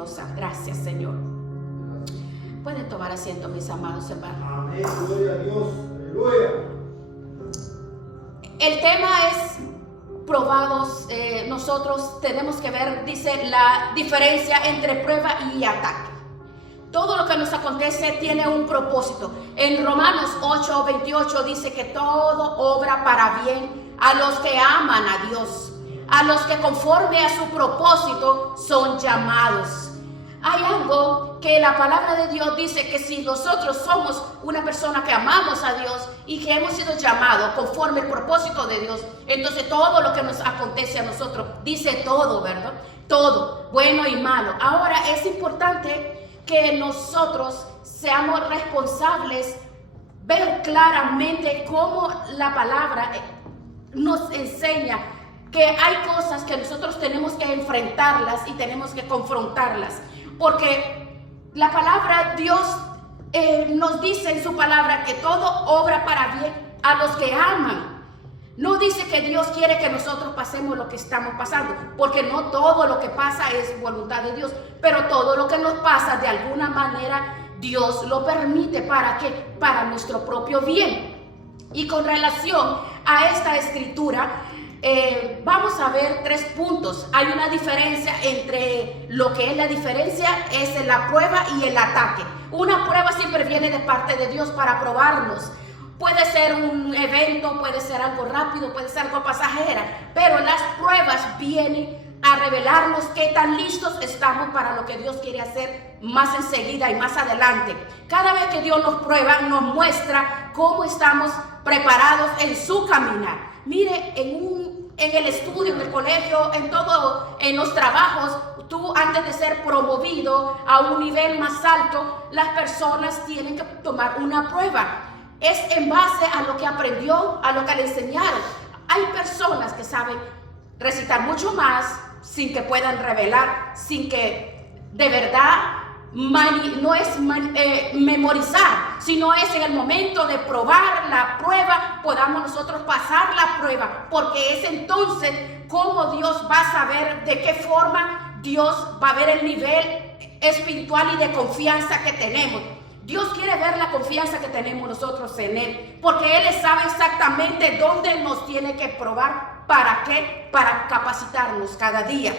maravillosa. Gracias, Señor. Pueden tomar asiento, mis amados hermanos. Amén, gloria a Dios, aleluya. El tema es probados. Nosotros tenemos que ver, dice, la diferencia entre prueba y ataque. Todo lo que nos acontece tiene un propósito. En Romanos 8:28 dice que todo obra para bien a los que aman a Dios, a los que conforme a su propósito son llamados. Hay algo que la palabra de Dios dice, que si nosotros somos una persona que amamos a Dios y que hemos sido llamados conforme al propósito de Dios, entonces todo lo que nos acontece a nosotros, dice todo, ¿verdad? Todo, bueno y malo. Ahora es importante que nosotros seamos responsables, ver claramente cómo la palabra nos enseña que hay cosas que nosotros tenemos que enfrentarlas y tenemos que confrontarlas, porque la palabra, Dios nos dice en su palabra que todo obra para bien a los que aman. No dice que Dios quiere que nosotros pasemos lo que estamos pasando, porque no todo lo que pasa es voluntad de Dios, pero todo lo que nos pasa de alguna manera Dios lo permite. ¿Para qué? Para nuestro propio bien. Y con relación a esta escritura, vamos a ver 3 puntos. Hay una diferencia entre lo que es la diferencia, es la prueba y el ataque. Una prueba siempre viene de parte de Dios para probarnos. Puede ser un evento, puede ser algo rápido, puede ser algo pasajera, pero las pruebas vienen a revelarnos qué tan listos estamos para lo que Dios quiere hacer más enseguida y más adelante. Cada vez que Dios nos prueba, nos muestra cómo estamos preparados en su caminar. Mire, en el estudio, en el colegio, en todo, en los trabajos, tú antes de ser promovido a un nivel más alto, las personas tienen que tomar una prueba. Es en base a lo que aprendió, a lo que le enseñaron. Hay personas que saben recitar mucho más sin que puedan revelar, sin que de verdad no es memorizar, sino es en el momento de probar la prueba, podamos nosotros pasar la prueba, porque es entonces como Dios va a saber de qué forma Dios va a ver el nivel espiritual y de confianza que tenemos. Dios quiere ver la confianza que tenemos nosotros en Él, porque Él sabe exactamente dónde nos tiene que probar. ¿Para qué? Para capacitarnos cada día.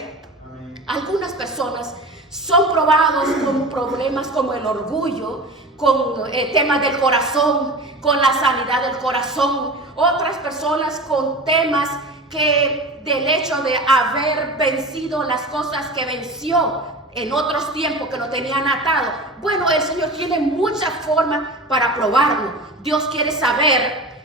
Amén. Algunas personas son probados con problemas como el orgullo, con temas del corazón, con la sanidad del corazón. Otras personas con temas que del hecho de haber vencido las cosas que venció en otros tiempos que lo tenían atado. Bueno, el Señor tiene muchas formas para probarlo. Dios quiere saber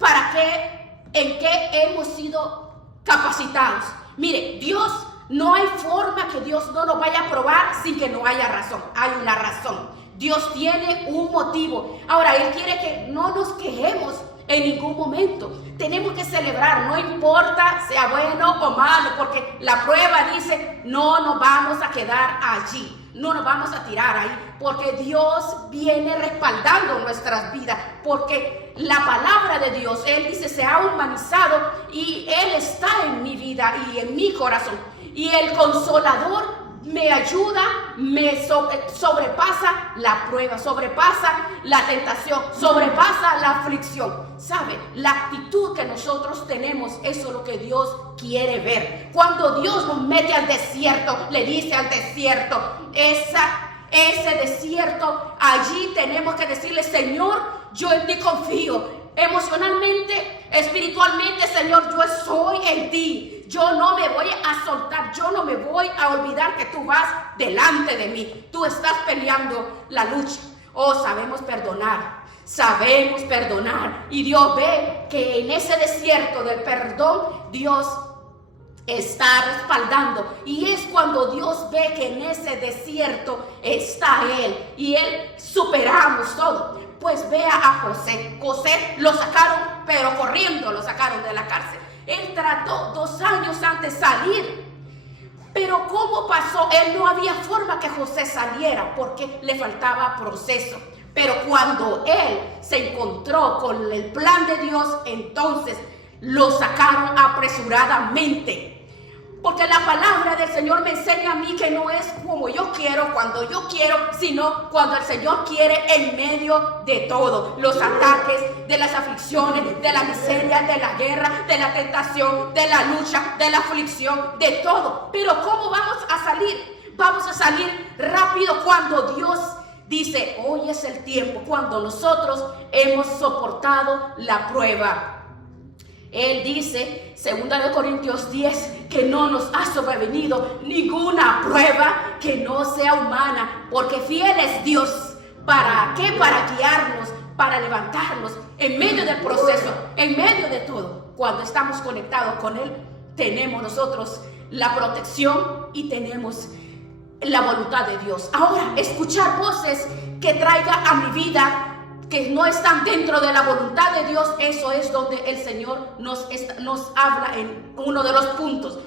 para qué, en qué hemos sido capacitados. Mire, Dios, no hay forma que Dios no nos vaya a probar sin que no haya razón. Hay una razón. Dios tiene un motivo. Ahora, Él quiere que no nos quejemos en ningún momento. Tenemos que celebrar, no importa sea bueno o malo, porque la prueba dice, no nos vamos a quedar allí, no nos vamos a tirar ahí, porque Dios viene respaldando nuestras vidas, porque la palabra de Dios, Él dice, se ha humanizado y Él está en mi vida y en mi corazón. Y el Consolador me ayuda, me sobrepasa la prueba, sobrepasa la tentación, sobrepasa la aflicción. ¿Sabe? La actitud que nosotros tenemos, eso es lo que Dios quiere ver. Cuando Dios nos mete al desierto, le dice al desierto, ese desierto, allí tenemos que decirle, Señor, yo en ti confío. Emocionalmente, espiritualmente, Señor, yo estoy en ti. Yo no me voy a soltar, yo no me voy a olvidar que tú vas delante de mí. Tú estás peleando la lucha. Oh, sabemos perdonar. Y Dios ve que en ese desierto del perdón, Dios está respaldando. Y es cuando Dios ve que en ese desierto está Él. Y Él superamos todo. Pues vea a José. José lo sacaron, pero corriendo lo sacaron de la cárcel. Él trató 2 años antes de salir. Pero ¿cómo pasó? Él no había forma que José saliera porque le faltaba proceso. Pero cuando él se encontró con el plan de Dios, entonces lo sacaron apresuradamente. Porque la palabra del Señor me enseña a mí que no es como yo quiero, cuando yo quiero, sino cuando el Señor quiere, en medio de todo. Los ataques, de las aflicciones, de la miseria, de la guerra, de la tentación, de la lucha, de la aflicción, de todo. Pero ¿cómo vamos a salir? Vamos a salir rápido cuando Dios dice, hoy es el tiempo, cuando nosotros hemos soportado la prueba. Él dice, 2 Corintios 10, que no nos ha sobrevenido ninguna prueba que no sea humana, porque fiel es Dios. ¿Para qué? Para guiarnos, para levantarnos en medio del proceso, en medio de todo. Cuando estamos conectados con Él, tenemos nosotros la protección y tenemos la voluntad de Dios. Ahora, escuchar voces que traigan a mi vida que no están dentro de la voluntad de Dios, eso es donde el Señor nos habla en uno de los puntos.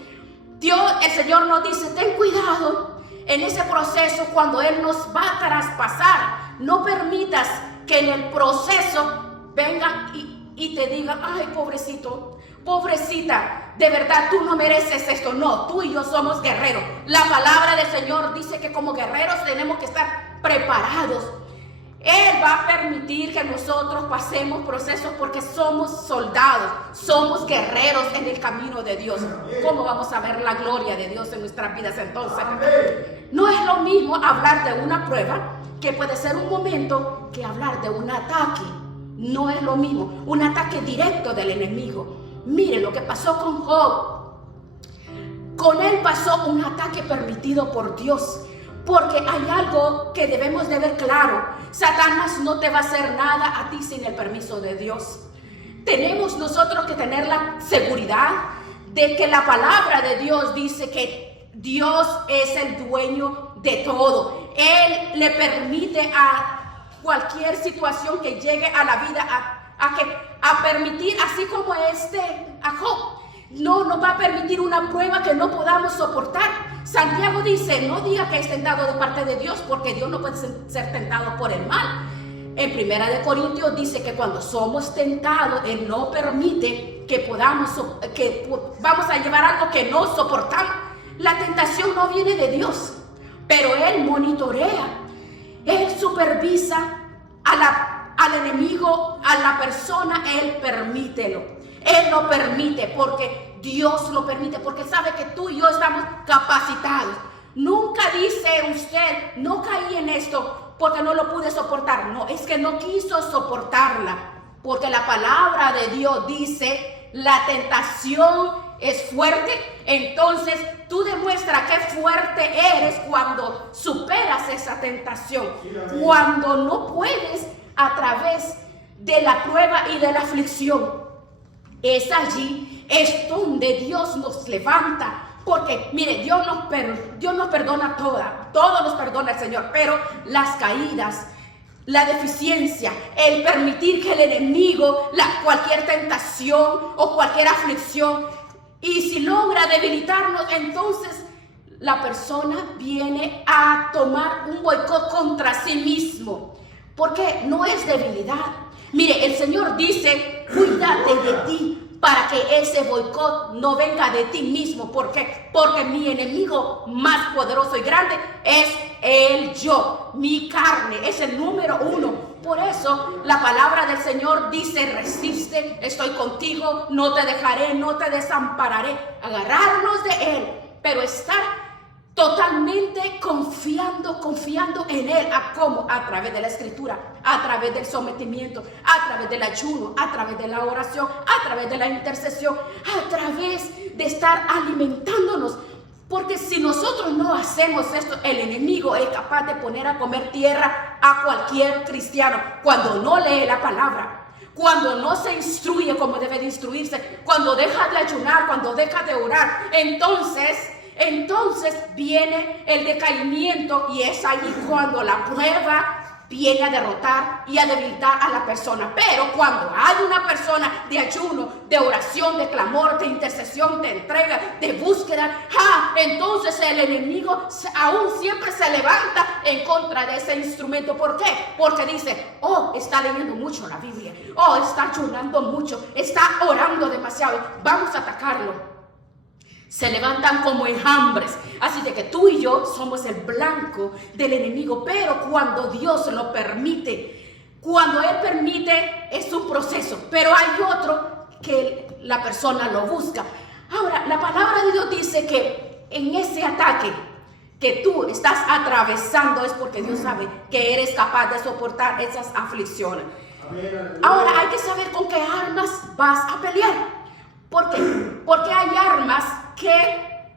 El Señor nos dice, ten cuidado en ese proceso cuando Él nos va a traspasar. No permitas que en el proceso vengan y te digan, ay, pobrecito, pobrecita, de verdad tú no mereces esto. No, tú y yo somos guerreros. La palabra del Señor dice que como guerreros tenemos que estar preparados. Él va a permitir que nosotros pasemos procesos porque somos soldados, somos guerreros en el camino de Dios. ¿Cómo vamos a ver la gloria de Dios en nuestras vidas entonces? No es lo mismo hablar de una prueba, que puede ser un momento, que hablar de un ataque. No es lo mismo, un ataque directo del enemigo. Mire lo que pasó con Job. Con él pasó un ataque permitido por Dios. Porque hay algo que debemos de ver claro. Satanás no te va a hacer nada a ti sin el permiso de Dios. Tenemos nosotros que tener la seguridad de que la palabra de Dios dice que Dios es el dueño de todo. Él le permite a cualquier situación que llegue a la vida a permitir, así como a Job. No nos va a permitir una prueba que no podamos soportar. Santiago dice, no diga que es tentado de parte de Dios, porque Dios no puede ser tentado por el mal. En 1 Corintios dice que cuando somos tentados, Él no permite que vamos a llevar algo que no soportamos. La tentación no viene de Dios, pero Él monitorea, Él supervisa al enemigo, a la persona. Él permítelo. Él lo permite porque Dios lo permite, porque sabe que tú y yo estamos capacitados. Nunca dice usted, no caí en esto porque no lo pude soportar. No, es que no quiso soportarla, porque la palabra de Dios dice, la tentación es fuerte. Entonces tú demuestras qué fuerte eres cuando superas esa tentación, cuando no puedes a través de la prueba y de la aflicción. Es allí, es donde Dios nos levanta. Porque, mire, Dios nos perdona todo nos perdona el Señor. Pero las caídas, la deficiencia, el permitir que el enemigo, cualquier tentación o cualquier aflicción, y si logra debilitarnos, entonces la persona viene a tomar un boicot contra sí mismo. Porque no es debilidad. Mire, el Señor dice, cuídate de ti para que ese boicot no venga de ti mismo. ¿Por qué? Porque mi enemigo más poderoso y grande es el yo. Mi carne es el número 1. Por eso la palabra del Señor dice, resiste, estoy contigo, no te dejaré, no te desampararé. Agarrarnos de Él, pero estar totalmente confiando en Él. ¿Cómo? A través de la escritura, a través del sometimiento, a través del ayuno, a través de la oración, a través de la intercesión, a través de estar alimentándonos. Porque si nosotros no hacemos esto, el enemigo es capaz de poner a comer tierra a cualquier cristiano cuando no lee la palabra, cuando no se instruye como debe de instruirse, cuando deja de ayunar, cuando deja de orar. Entonces viene el decaimiento, y es ahí cuando la prueba viene a derrotar y a debilitar a la persona. Pero cuando hay una persona de ayuno, de oración, de clamor, de intercesión, de entrega, de búsqueda, entonces el enemigo aún siempre se levanta en contra de ese instrumento. ¿Por qué? Porque dice, está leyendo mucho la Biblia, está ayunando mucho, está orando demasiado, vamos a atacarlo. se levantan como enjambres. Así de que tú y yo somos el blanco del enemigo. Pero cuando Dios lo permite, cuando Él permite, es un proceso. Pero hay otro que la persona lo busca. Ahora, la palabra de Dios dice que en ese ataque que tú estás atravesando es porque Dios sabe que eres capaz de soportar esas aflicciones. Ahora hay que saber con qué armas vas a pelear. ¿Por qué? Porque hay armas que,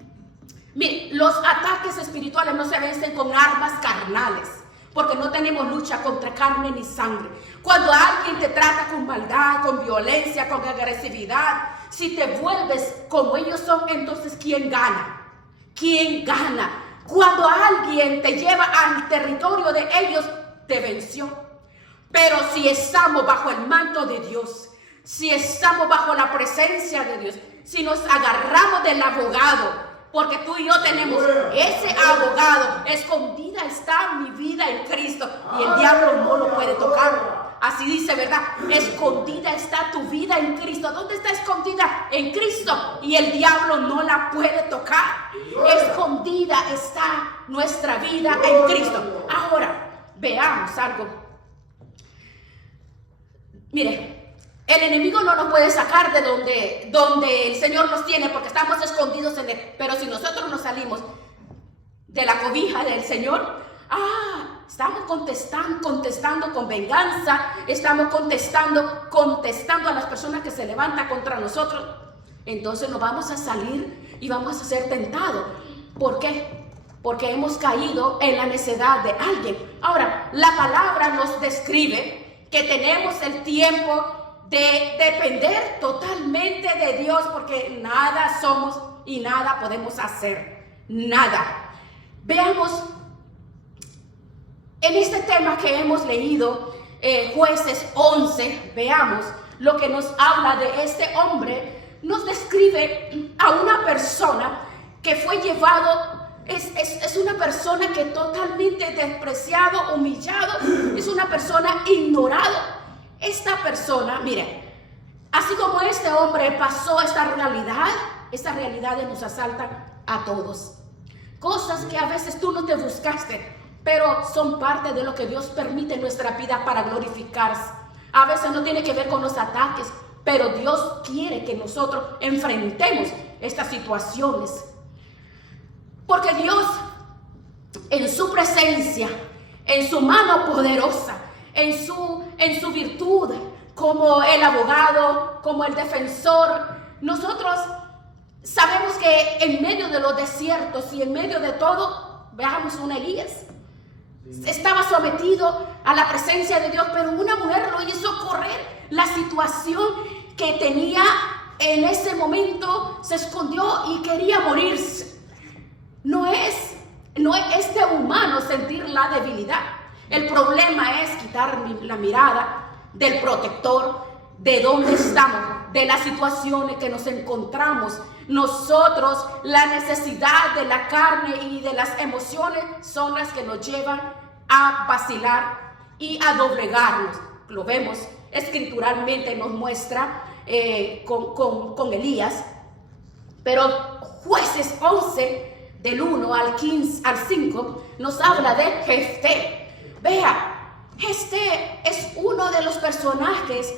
mire, los ataques espirituales no se vencen con armas carnales, porque no tenemos lucha contra carne ni sangre. Cuando alguien te trata con maldad, con violencia, con agresividad, si te vuelves como ellos son, entonces ¿quién gana? ¿Quién gana? Cuando alguien te lleva al territorio de ellos, te venció. Pero si estamos bajo el manto de Dios, si estamos bajo la presencia de Dios, si nos agarramos del abogado, porque tú y yo tenemos ese abogado, escondida está mi vida en Cristo y el diablo no lo puede tocar. Así dice, ¿verdad? Escondida está tu vida en Cristo. ¿Dónde está escondida? En Cristo. Y el diablo no la puede tocar. Escondida está nuestra vida en Cristo. Ahora, veamos algo. Mire, el enemigo no nos puede sacar de donde el Señor nos tiene porque estamos escondidos en Él. Pero si nosotros nos salimos de la cobija del Señor, estamos contestando con venganza, estamos contestando a las personas que se levantan contra nosotros. Entonces nos vamos a salir y vamos a ser tentados. ¿Por qué? Porque hemos caído en la necedad de alguien. Ahora, la palabra nos describe que tenemos el tiempo de depender totalmente de Dios, porque nada somos y nada podemos hacer. Nada. Veamos en este tema que hemos leído, Jueces 11, veamos lo que nos habla de este hombre. Nos describe a una persona que fue llevado, es una persona que totalmente despreciado, humillado, es una persona ignorado. Esta persona, mire, así como este hombre pasó estas realidades nos asaltan a todos. Cosas que a veces tú no te buscaste, pero son parte de lo que Dios permite en nuestra vida para glorificarse. A veces no tiene que ver con los ataques, pero Dios quiere que nosotros enfrentemos estas situaciones. Porque Dios, en su presencia, en su mano poderosa, en su virtud, como el abogado, como el defensor, nosotros sabemos que en medio de los desiertos y en medio de todo, veamos un Elías. Estaba sometido a la presencia de Dios, pero una mujer lo hizo correr. La situación que tenía en ese momento se escondió y quería morirse. No es este humano sentir la debilidad. El problema es quitar la mirada del protector, de dónde estamos, de las situaciones que nos encontramos. Nosotros, la necesidad de la carne y de las emociones son las que nos llevan a vacilar y a doblegarnos. Lo vemos escrituralmente, nos muestra con Elías. Pero Jueces 11, del 1 al 5, nos habla de Jefté. Vea, Jefté es uno de los personajes,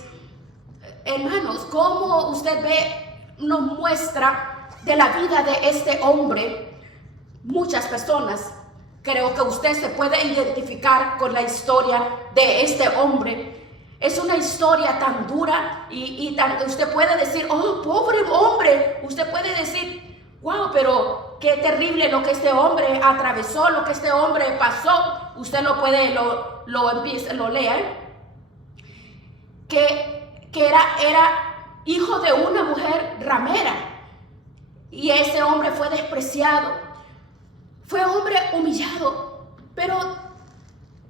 hermanos, como usted ve, nos muestra de la vida de este hombre. Muchas personas, creo que usted se puede identificar con la historia de este hombre. Es una historia tan dura y usted puede decir, oh, pobre hombre. Usted puede decir, wow, pero qué terrible lo que este hombre atravesó, lo que este hombre pasó. Usted lo puede, lo lea, que era hijo de una mujer ramera, y ese hombre fue despreciado, fue hombre humillado, pero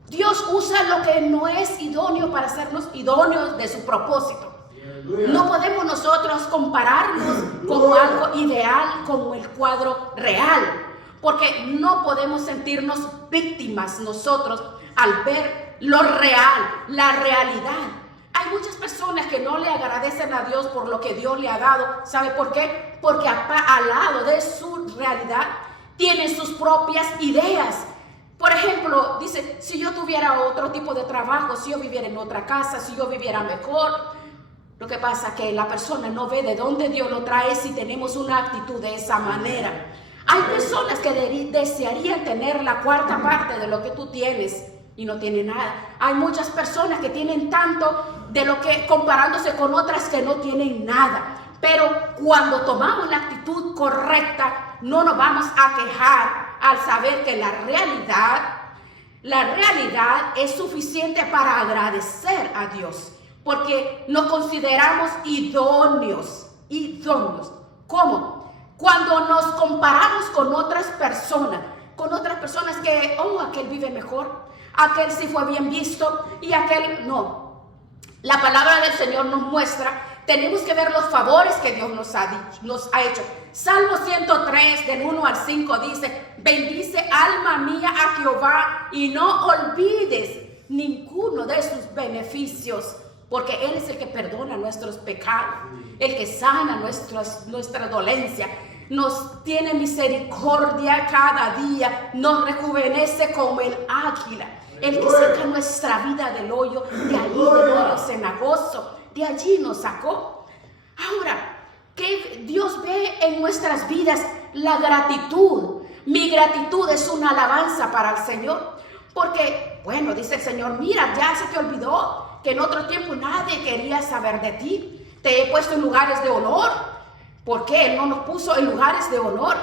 Dios usa lo que no es idóneo para hacernos idóneos de su propósito. No podemos nosotros compararnos con algo ideal, con el cuadro real, porque no podemos sentirnos víctimas nosotros al ver lo real, la realidad. Hay muchas personas que no le agradecen a Dios por lo que Dios le ha dado. ¿Sabe por qué? Porque al lado de su realidad tienen sus propias ideas. Por ejemplo, dice, si yo tuviera otro tipo de trabajo, si yo viviera en otra casa, si yo viviera mejor. Lo que pasa es que la persona no ve de dónde Dios lo trae si tenemos una actitud de esa manera. Hay personas que desearían tener la cuarta parte de lo que tú tienes y no tienen nada. Hay muchas personas que tienen tanto de lo que comparándose con otras que no tienen nada. Pero cuando tomamos la actitud correcta, no nos vamos a quejar al saber que la realidad es suficiente para agradecer a Dios. Porque nos consideramos idóneos. ¿Cómo? Cuando nos comparamos con otras personas que, aquel vive mejor, aquel sí fue bien visto y aquel no. La palabra del Señor nos muestra, tenemos que ver los favores que Dios nos ha hecho. Salmo 103 del 1 al 5 dice, bendice alma mía a Jehová y no olvides ninguno de sus beneficios. Porque Él es el que perdona nuestros pecados, el que sana nuestra dolencia, nos tiene misericordia cada día, nos rejuvenece como el águila, el que saca nuestra vida del hoyo, de allí del hoyo cenagoso, de allí nos sacó. Ahora, que Dios ve en nuestras vidas la gratitud. Mi gratitud es una alabanza para el Señor, porque, bueno, dice el Señor, mira, ya se te olvidó que en otro tiempo nadie quería saber de ti. Te he puesto en lugares de honor. ¿Por qué Él no nos puso en lugares de honor?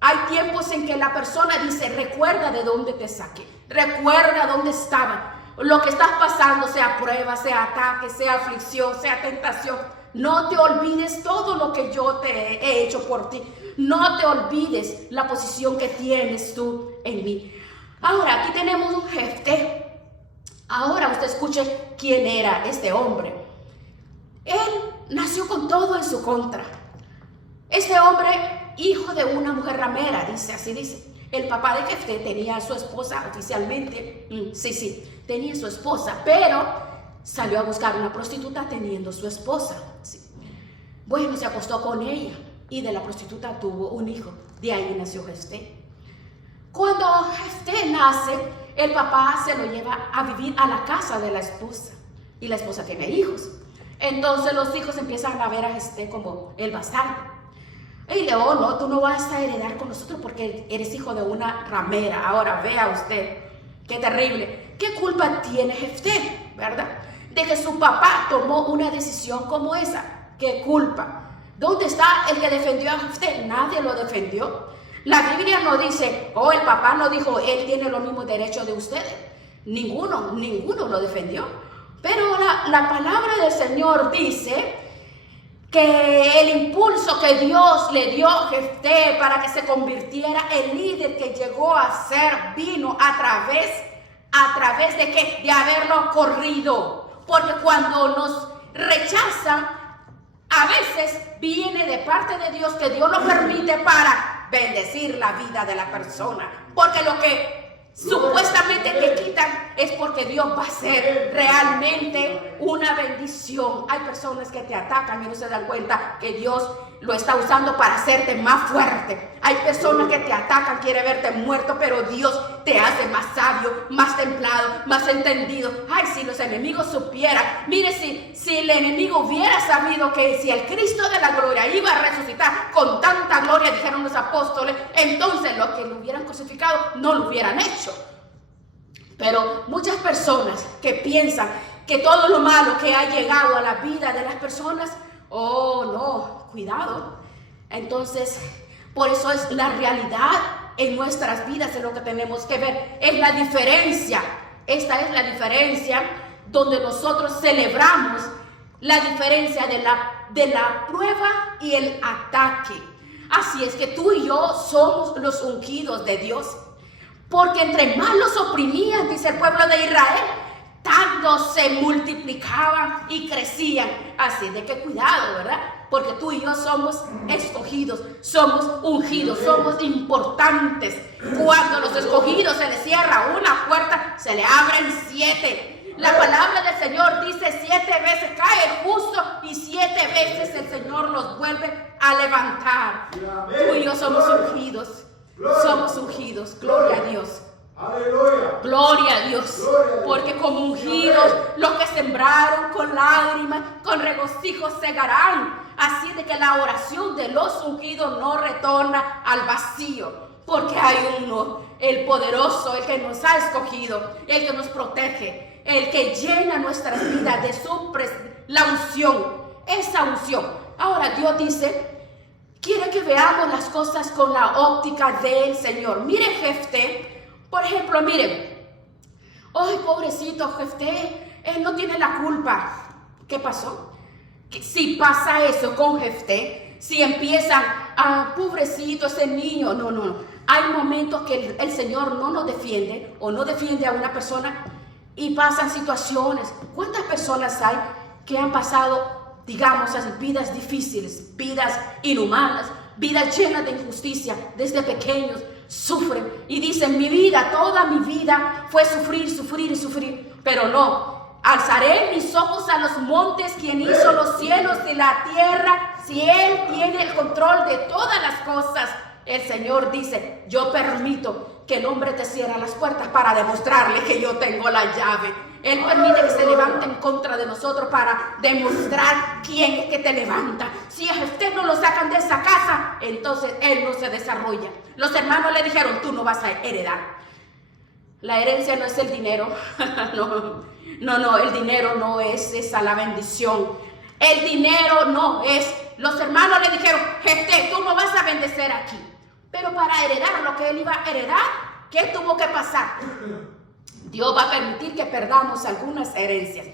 Hay tiempos en que la persona dice, recuerda de dónde te saqué. Recuerda dónde estaba. Lo que estás pasando, sea prueba, sea ataque, sea aflicción, sea tentación. No te olvides todo lo que yo te he hecho por ti. No te olvides la posición que tienes tú en mí. Ahora, aquí tenemos un Jefté. Ahora usted escuche quién era este hombre. Él nació con todo en su contra. Este hombre, hijo de una mujer ramera, así dice. El papá de Jefté tenía a su esposa oficialmente. Tenía su esposa, pero salió a buscar una prostituta teniendo su esposa. Sí. Bueno, se acostó con ella y de la prostituta tuvo un hijo. De ahí nació Jefté. Cuando Jefté nace, el papá se lo lleva a vivir a la casa de la esposa y la esposa tiene hijos. Entonces los hijos empiezan a ver a Jefté como el bastardo. Y le digo, no, tú no vas a heredar con nosotros porque eres hijo de una ramera. Ahora vea usted, qué terrible. ¿Qué culpa tiene Jefté, verdad? De que su papá tomó una decisión como esa. ¿Qué culpa? ¿Dónde está el que defendió a Jefté? Nadie lo defendió. La Biblia no dice, el papá no dijo, él tiene los mismos derechos de ustedes. Ninguno lo defendió. Pero la palabra del Señor dice que el impulso que Dios le dio a Jefté para que se convirtiera en líder que llegó a ser, vino a través de qué? De haberlo corrido. Porque cuando nos rechazan, a veces viene de parte de Dios que Dios lo permite para bendecir la vida de la persona, porque lo que supuestamente te quitan es porque Dios va a hacer realmente una bendición. Hay personas que te atacan y no se dan cuenta que Dios lo está usando para hacerte más fuerte. Hay personas que te atacan, quiere verte muerto, pero Dios te hace más sabio, más templado, más entendido. Ay, si los enemigos supieran, mire, si el enemigo hubiera sabido que si el Cristo de la gloria iba a resucitar con tanta gloria, dijeron los apóstoles, entonces los que lo hubieran crucificado no lo hubieran hecho. Pero muchas personas que piensan que todo lo malo que ha llegado a la vida de las personas, no, cuidado. Entonces, por eso es la realidad en nuestras vidas, es lo que tenemos que ver. Es la diferencia. Esta es la diferencia donde nosotros celebramos la diferencia de la prueba y el ataque. Así es que tú y yo somos los ungidos de Dios. Porque entre más los oprimían, dice el pueblo de Israel, tanto se multiplicaban y crecían. Así de que cuidado, ¿verdad? Porque tú y yo somos escogidos, somos ungidos, somos importantes. Cuando a los escogidos se les cierra una puerta, se le abren 7. La palabra del Señor dice 7 veces cae el justo y 7 veces el Señor los vuelve a levantar. Tú y yo somos ungidos. Somos ungidos. Gloria a Dios. Aleluya. Gloria a Dios. Gloria a Dios. Porque como ungidos, los que sembraron con lágrimas, con regocijo segarán. Así de que la oración de los ungidos no retorna al vacío. Porque hay uno, el poderoso, el que nos ha escogido, el que nos protege, el que llena nuestras vidas de la unción, esa unción. Ahora Dios dice, quiere que veamos las cosas con la óptica del Señor. Miren Jefté, por ejemplo, miren, ay, pobrecito Jefté, él no tiene la culpa. ¿Qué pasó? Que si pasa eso con Jefté, si empiezan, pobrecito ese niño, no. Hay momentos que el Señor no nos defiende o no defiende a una persona y pasan situaciones. ¿Cuántas personas hay que han pasado, digamos, vidas difíciles, vidas inhumanas, vidas llenas de injusticia, desde pequeños sufren y dicen, mi vida, toda mi vida fue sufrir, pero no, alzaré mis ojos a los montes, quien hizo los cielos y la tierra, si Él tiene el control de todas las cosas. El Señor dice, yo permito que el hombre te cierre las puertas para demostrarle que yo tengo la llave. Él permite que se levante en contra de nosotros para demostrar quién es que te levanta. Si a usted no lo sacan de esa casa, entonces él no se desarrolla. Los hermanos le dijeron, tú no vas a heredar. La herencia no es el dinero. No, el dinero no es esa la bendición. El dinero no es. Los hermanos le dijeron, tú no vas a bendecer aquí. Pero para heredar lo que él iba a heredar, ¿qué tuvo que pasar? Dios va a permitir que perdamos algunas herencias.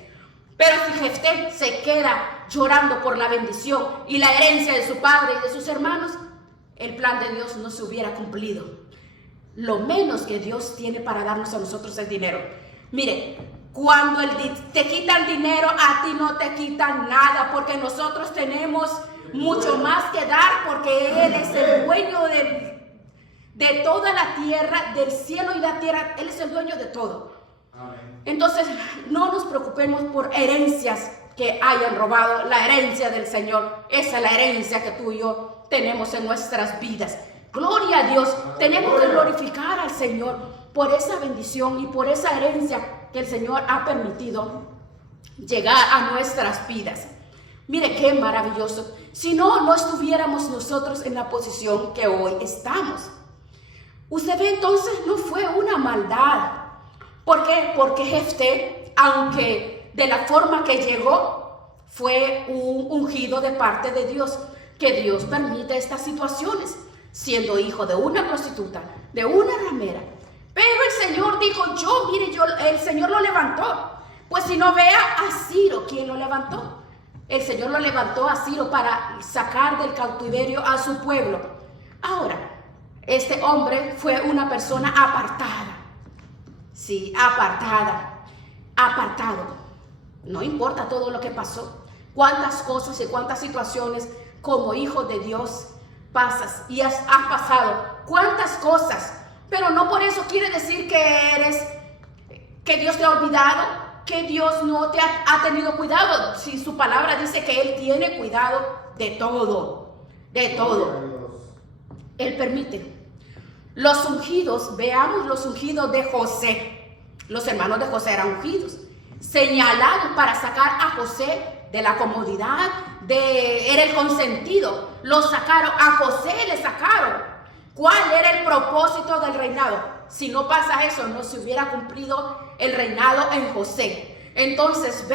Pero si Jefté se queda llorando por la bendición y la herencia de su padre y de sus hermanos, el plan de Dios no se hubiera cumplido. Lo menos que Dios tiene para darnos a nosotros es dinero. Mire, cuando te quitan dinero, a ti no te quitan nada, porque nosotros tenemos mucho más que dar, porque Él es el dueño de toda la tierra, del cielo y la tierra. Él es el dueño de todo. Amén. Entonces, no nos preocupemos por herencias que hayan robado. La herencia del Señor, esa es la herencia que tú y yo tenemos en nuestras vidas. Gloria a Dios. Tenemos que glorificar al Señor por esa bendición y por esa herencia que el Señor ha permitido llegar a nuestras vidas. Mire qué maravilloso. Si no estuviéramos nosotros en la posición que hoy estamos. Usted ve, entonces no fue una maldad. ¿Por qué? Porque Jefté, aunque de la forma que llegó, fue un ungido de parte de Dios, que Dios permite estas situaciones, siendo hijo de una prostituta, de una ramera. Pero el Señor dijo, el Señor lo levantó. Pues si no, vea a Ciro, ¿quién lo levantó? El Señor lo levantó a Ciro para sacar del cautiverio a su pueblo. Ahora, este hombre fue una persona apartada. Sí, apartado. No importa todo lo que pasó, cuántas cosas y cuántas situaciones como hijo de Dios pasas y has pasado. Cuántas cosas. Pero no por eso quiere decir que Dios te ha olvidado, que Dios no te ha tenido cuidado. Si su palabra dice que Él tiene cuidado de todo, Él permite. Los ungidos, veamos los ungidos de José. Los hermanos de José eran ungidos, señalados para sacar a José de la comodidad, era el consentido. Lo sacaron, a José le sacaron. ¿Cuál era el propósito del reinado? Si no pasa eso, no se hubiera cumplido el reinado en José. Entonces,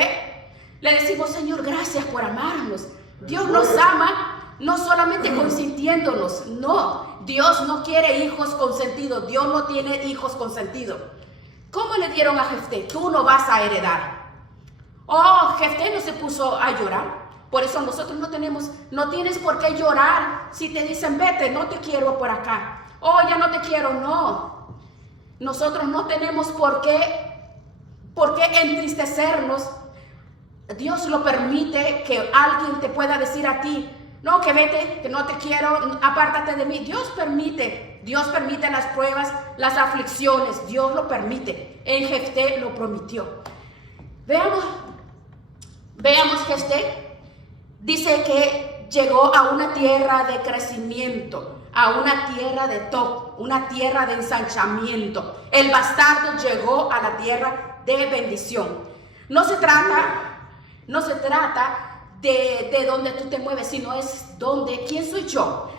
le decimos, Señor, gracias por amarnos. Dios nos ama, no solamente consintiéndonos, no. Dios no quiere hijos consentidos, Dios no tiene hijos consentidos. ¿Cómo le dieron a Jefté? Tú no vas a heredar. Oh, Jefté no se puso a llorar. Por eso nosotros no tienes por qué llorar si te dicen, vete, no te quiero por acá. Oh, ya no te quiero, no. Nosotros no tenemos por qué entristecernos. Dios lo permite que alguien te pueda decir a ti, no, que vete, que no te quiero, apártate de mí. Dios permite las pruebas, las aflicciones, Dios lo permite. En Jefté lo prometió. Veamos que dice que llegó a una tierra de crecimiento, a una tierra de top, una tierra de ensanchamiento. El bastardo llegó a la tierra de bendición. No se trata de donde tú te mueves, sino es quién soy yo.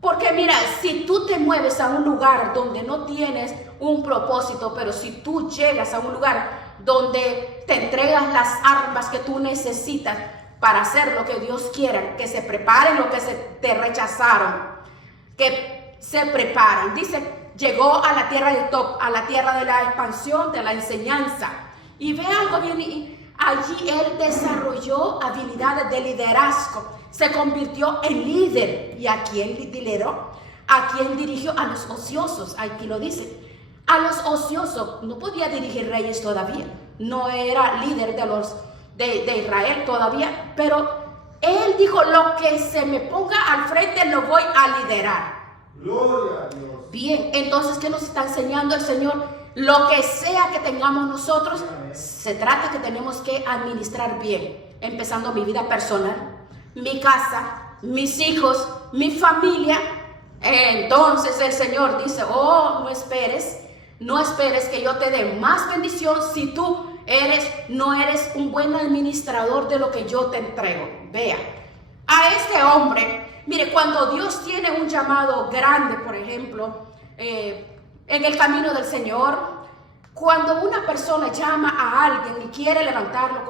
Porque mira, si tú te mueves a un lugar donde no tienes un propósito, pero si tú llegas a un lugar donde te entregas las armas que tú necesitas para hacer lo que Dios quiera, que se preparen los que te rechazaron, que se preparen. Dice, llegó a la tierra del top, a la tierra de la expansión, de la enseñanza. Y ve algo bien, allí él desarrolló habilidades de liderazgo. Se convirtió en líder. ¿Y a quién lideró? ¿A quién dirigió? A los ociosos. Aquí lo dice. A los ociosos. No podía dirigir reyes todavía. No era líder de Israel todavía. Pero él dijo, lo que se me ponga al frente lo voy a liderar. Gloria a Dios. Bien, entonces, ¿qué nos está enseñando el Señor? Lo que sea que tengamos nosotros, se trata que tenemos que administrar bien. Empezando mi vida personal, mi casa, mis hijos, mi familia. Entonces el Señor dice, no esperes que yo te dé más bendición si tú no eres un buen administrador de lo que yo te entrego. Vea, a este hombre, mire, cuando Dios tiene un llamado grande, por ejemplo, en el camino del Señor, cuando una persona llama a alguien y quiere levantarlo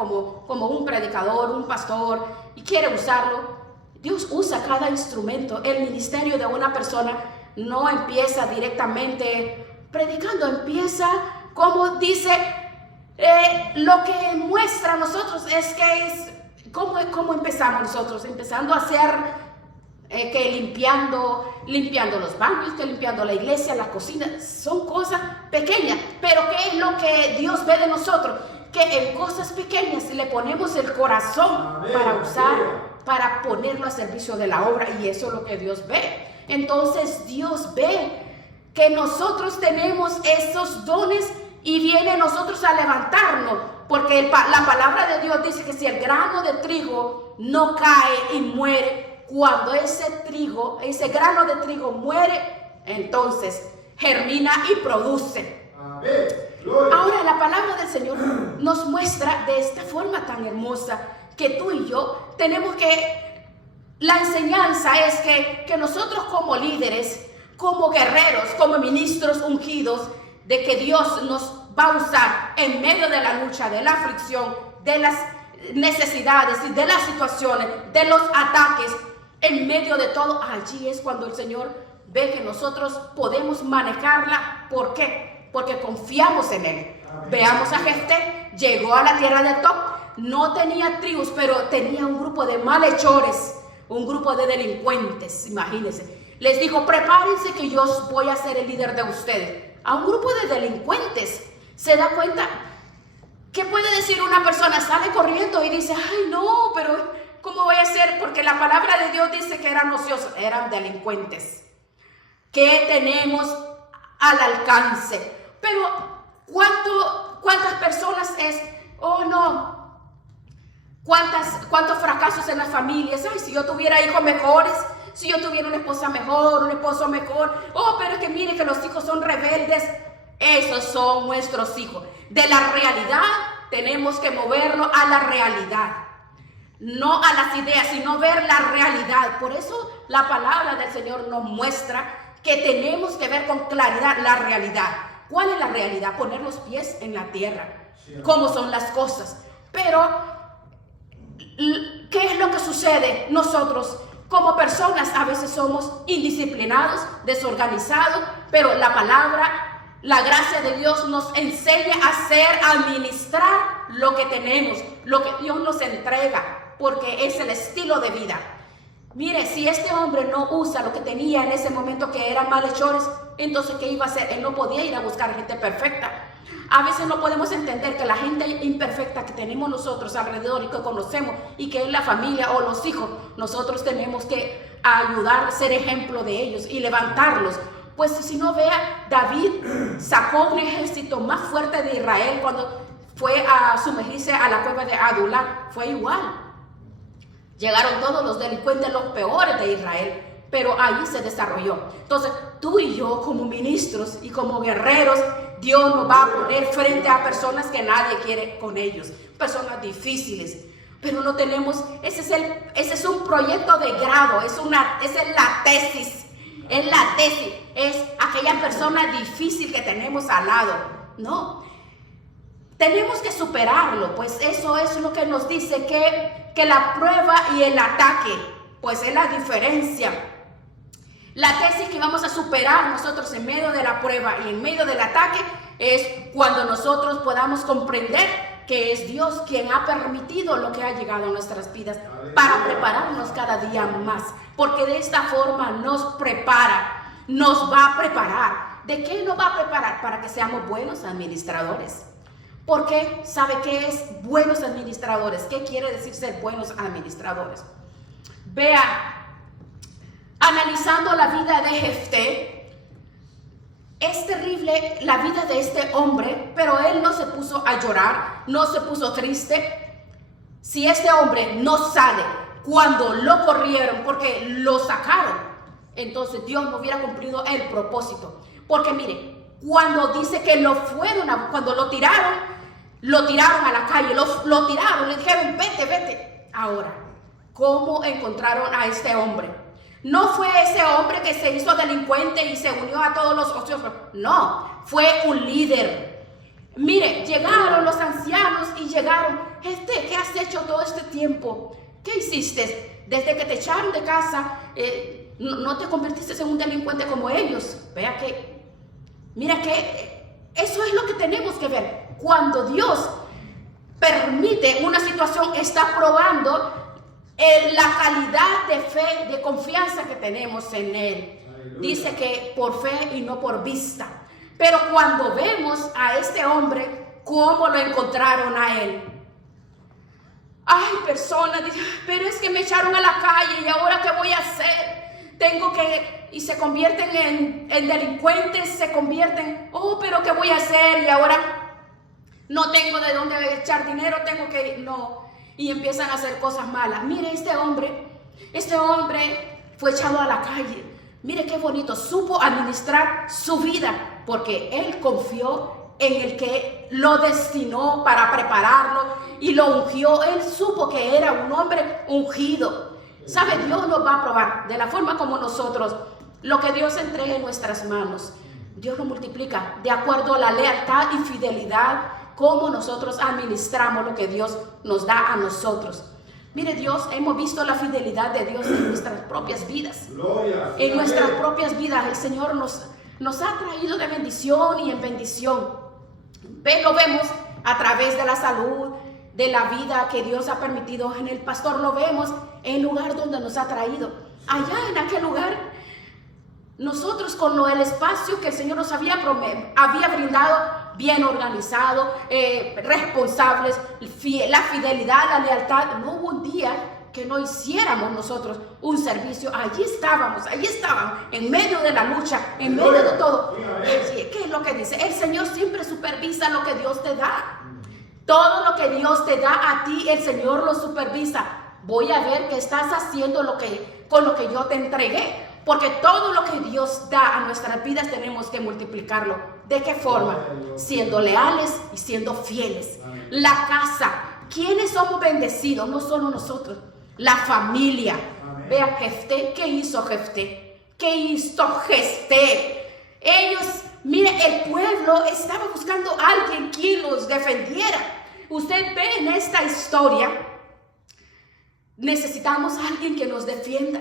como un predicador, un pastor, y quiere usarlo, Dios usa cada instrumento. El ministerio de una persona no empieza directamente predicando, empieza, como dice, lo que muestra a nosotros ¿cómo empezamos nosotros? Empezando a hacer que limpiando los baños, que limpiando la iglesia, la cocina. Son cosas pequeñas, pero ¿qué es lo que Dios ve de nosotros? Que en cosas pequeñas le ponemos el corazón para usar, para ponerlo a servicio de la obra, y eso es lo que Dios ve. Entonces Dios ve que nosotros tenemos esos dones y viene nosotros a levantarnos, porque la palabra de Dios dice que si el grano de trigo no cae y muere, cuando ese grano de trigo muere, entonces germina y produce. Amén. Ahora la palabra del Señor nos muestra de esta forma tan hermosa que tú y yo tenemos la enseñanza es que nosotros como líderes, como guerreros, como ministros ungidos, de que Dios nos va a usar en medio de la lucha, de la aflicción, de las necesidades y de las situaciones, de los ataques, en medio de todo, allí es cuando el Señor ve que nosotros podemos manejarla. ¿Por qué? Porque confiamos en Él. Amén. Veamos a Jefté, llegó a la tierra de Tob, no tenía tribus, pero tenía un grupo de malhechores, un grupo de delincuentes, imagínense. Les dijo, prepárense que yo voy a ser el líder de ustedes. A un grupo de delincuentes. ¿Se da cuenta? ¿Qué puede decir una persona? Sale corriendo y dice, ay no, pero ¿cómo voy a hacer? Porque la palabra de Dios dice que eran ociosos, eran delincuentes. ¿Qué tenemos al alcance? Pero ¿cuántas personas ¿Cuántos fracasos en las familias? Ay, si yo tuviera hijos mejores, si yo tuviera una esposa mejor, un esposo mejor. Pero es que mire que los hijos son rebeldes. Esos son nuestros hijos. De la realidad tenemos que movernos a la realidad. No a las ideas, sino ver la realidad. Por eso la palabra del Señor nos muestra que tenemos que ver con claridad la realidad. ¿Cuál es la realidad? Poner los pies en la tierra. ¿Cómo son las cosas? Pero, ¿qué es lo que sucede? Nosotros, como personas, a veces somos indisciplinados, desorganizados, pero la palabra, la gracia de Dios nos enseña a administrar lo que tenemos, lo que Dios nos entrega, porque es el estilo de vida. Mire, si este hombre no usa lo que tenía en ese momento, que eran malhechores, entonces ¿qué iba a hacer? Él no podía ir a buscar gente perfecta. A veces no podemos entender que la gente imperfecta que tenemos nosotros alrededor y que conocemos, y que es la familia o los hijos, nosotros tenemos que ayudar, ser ejemplo de ellos y levantarlos. Pues si no, vea, David sacó un ejército más fuerte de Israel cuando fue a sumergirse a la cueva de Adulam, fue igual. Llegaron todos los delincuentes, los peores de Israel, pero ahí se desarrolló. Entonces, tú y yo como ministros y como guerreros, Dios nos va a poner frente a personas que nadie quiere con ellos, personas difíciles. Pero no tenemos, ese es un proyecto de grado, esa es la tesis. Es aquella persona difícil que tenemos al lado. No, tenemos que superarlo, pues eso es lo que nos dice que la prueba y el ataque, pues es la diferencia. La tesis que vamos a superar nosotros en medio de la prueba y en medio del ataque es cuando nosotros podamos comprender que es Dios quien ha permitido lo que ha llegado a nuestras vidas para prepararnos cada día más, porque de esta forma nos prepara, nos va a preparar. ¿De qué nos va a preparar? Para que seamos buenos administradores. Porque ¿sabe qué es buenos administradores? ¿Qué quiere decir ser buenos administradores? Vea, analizando la vida de Jefté, es terrible la vida de este hombre, pero él no se puso a llorar, no se puso triste. Si este hombre no sale cuando lo corrieron porque lo sacaron, entonces Dios no hubiera cumplido el propósito. Porque mire, cuando dice que cuando lo tiraron a la calle, lo tiraron, le dijeron vete. Ahora, ¿cómo encontraron a este hombre? No fue ese hombre que se hizo delincuente y se unió a todos los ociosos. No, fue un líder. Mire, llegaron los ancianos y llegaron. ¿Qué has hecho todo este tiempo? ¿Qué hiciste? Desde que te echaron de casa, no te convertiste en un delincuente como ellos. Mira que eso es lo que tenemos que ver. Cuando Dios permite una situación, está probando la calidad de fe, de confianza que tenemos en Él. Aleluya. Dice que por fe y no por vista. Pero cuando vemos a este hombre, ¿cómo lo encontraron a él? Ay, personas dicen, pero es que me echaron a la calle y ahora ¿qué voy a hacer? Y se convierten en delincuentes, se convierten, pero ¿qué voy a hacer? Y ahora no tengo de dónde echar dinero, y empiezan a hacer cosas malas. Mire, este hombre fue echado a la calle. Mire qué bonito, supo administrar su vida, porque él confió en el que lo destinó para prepararlo y lo ungió. Él supo que era un hombre ungido. ¿Sabe? Dios nos va a probar de la forma como nosotros, lo que Dios entregue en nuestras manos, Dios lo multiplica de acuerdo a la lealtad y fidelidad, cómo nosotros administramos lo que Dios nos da a nosotros. Mire, hemos visto la fidelidad de Dios en nuestras propias vidas. Gloria, en nuestras propias vidas el Señor nos ha traído de bendición y en bendición. Lo vemos a través de la salud, de la vida que Dios ha permitido en el pastor. Lo vemos en el lugar donde nos ha traído. Allá en aquel lugar, nosotros con el espacio que el Señor nos había brindado, bien organizado, responsables, la fidelidad, la lealtad. No hubo un día que no hiciéramos nosotros un servicio. Allí estábamos, en medio de la lucha, en medio de todo. ¿Qué es lo que dice? El Señor siempre supervisa lo que Dios te da. Todo lo que Dios te da a ti, el Señor lo supervisa. Voy a ver qué estás haciendo con lo que yo te entregué. Porque todo lo que Dios da a nuestras vidas tenemos que multiplicarlo. ¿De qué forma? Siendo leales y siendo fieles. La casa. ¿Quiénes somos bendecidos? No solo nosotros. La familia. Vea Jefté. ¿Qué hizo Jefté? Mire, el pueblo estaba buscando a alguien quien los defendiera. Usted ve en esta historia, necesitamos a alguien que nos defienda.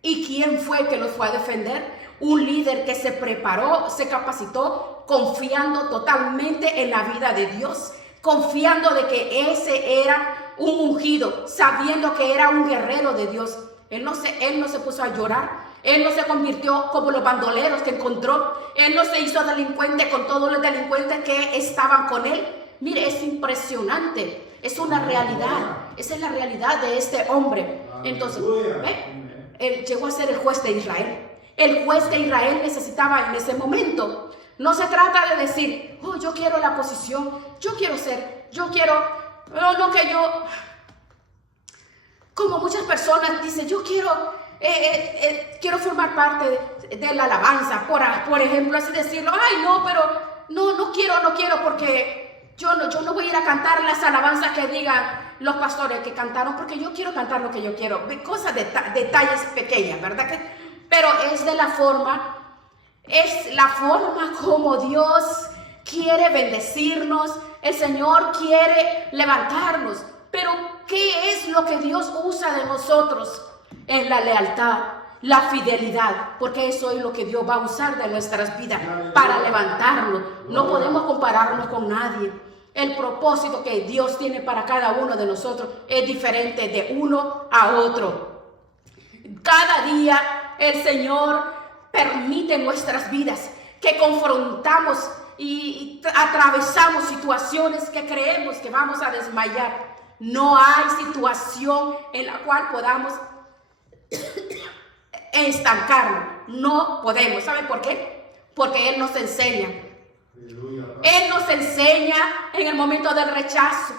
¿Y quién fue que los fue a defender? Un líder que se preparó, se capacitó, confiando totalmente en la vida de Dios, confiando de que ese era un ungido, sabiendo que era un guerrero de Dios. Él no se puso a llorar. Él no se convirtió como los bandoleros que encontró. Él no se hizo delincuente con todos los delincuentes que estaban con él. Mire, es impresionante. Es una realidad. Esa es la realidad de este hombre. Entonces, él llegó a ser el juez de Israel. El juez de Israel necesitaba en ese momento. No se trata de decir, yo quiero la posición, yo quiero ser yo quiero, no que yo, como muchas personas dicen, yo quiero formar parte de la alabanza, por ejemplo, así decirlo, ay no, pero no quiero porque yo no voy a ir a cantar las alabanzas que digan los pastores que cantaron, porque yo quiero cantar lo que yo quiero, cosas, detalles pequeñas, ¿verdad? Pero es la forma como Dios quiere bendecirnos, el Señor quiere levantarnos, pero ¿qué es lo que Dios usa de nosotros? Es la lealtad, la fidelidad, porque eso es lo que Dios va a usar de nuestras vidas para levantarnos. No podemos compararnos con nadie. El propósito que Dios tiene para cada uno de nosotros es diferente de uno a otro. Cada día el Señor permite en nuestras vidas que confrontamos y atravesamos situaciones que creemos que vamos a desmayar. No hay situación en la cual podamos estancarlo. No podemos. ¿Saben por qué? Porque Él nos enseña. Él nos enseña en el momento del rechazo,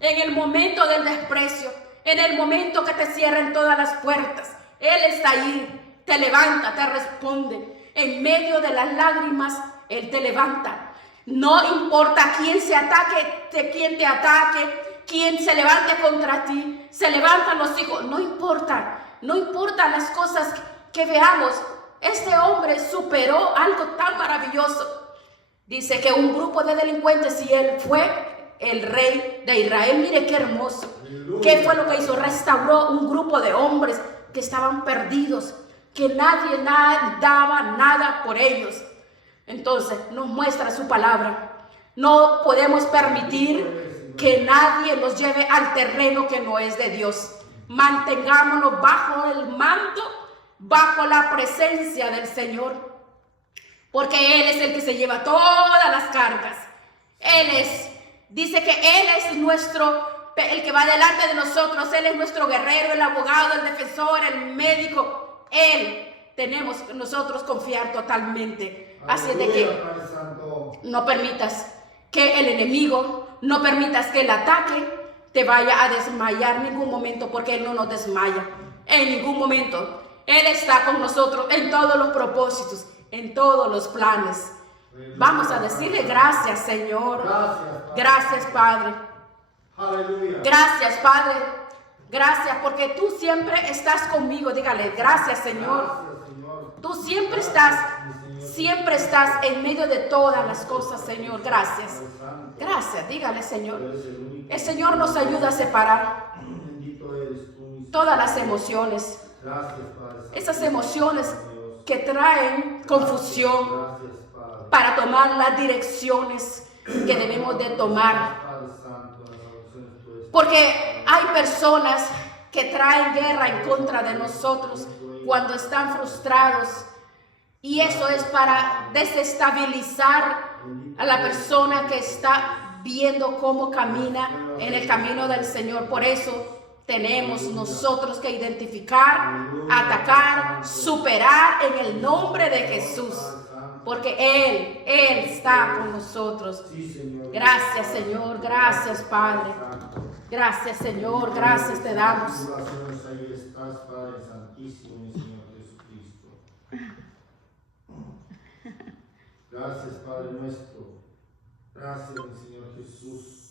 en el momento del desprecio, en el momento que te cierren todas las puertas. Él está ahí, te levanta, te responde. En medio de las lágrimas, Él te levanta. No importa quién se ataque, quién te ataque, quién se levante contra ti, se levantan los hijos, no importa las cosas que veamos. Este hombre superó algo tan maravilloso. Dice que un grupo de delincuentes, y él fue el rey de Israel. Mire qué hermoso. ¿Qué fue lo que hizo? Restauró un grupo de hombres que estaban perdidos, que nadie daba nada por ellos. Entonces nos muestra su palabra. No podemos permitir que nadie nos lleve al terreno que no es de Dios. Mantengámonos bajo el manto, bajo la presencia del Señor, porque Él es el que se lleva todas las cargas. Dice que Él es el que va delante de nosotros. Él es nuestro guerrero, el abogado, el defensor, el médico. Él tenemos nosotros confiar totalmente. Así es de que no permitas que el enemigo, no permitas que el ataque te vaya a desmayar en ningún momento, porque Él no nos desmaya en ningún momento. Él está con nosotros en todos los propósitos, en todos los planes. Vamos a decirle gracias, Señor. Gracias, Padre. Gracias, Padre. Gracias, porque tú siempre estás conmigo. Dígale, gracias, Señor. Tú siempre estás en medio de todas las cosas, Señor. Gracias. Gracias, dígale, Señor. El Señor nos ayuda a separar todas las emociones. Esas emociones que traen confusión, para tomar las direcciones que debemos de tomar. Porque hay personas que traen guerra en contra de nosotros cuando están frustrados, y eso es para desestabilizar a la persona que está viendo cómo camina en el camino del Señor. Por eso tenemos nosotros que identificar, atacar, superar en el nombre de Jesús, porque Él está con nosotros. Gracias, Señor. Gracias, Padre. Gracias, Señor. Gracias te damos. Gracias, Padre nuestro. Gracias, mi Señor Jesús.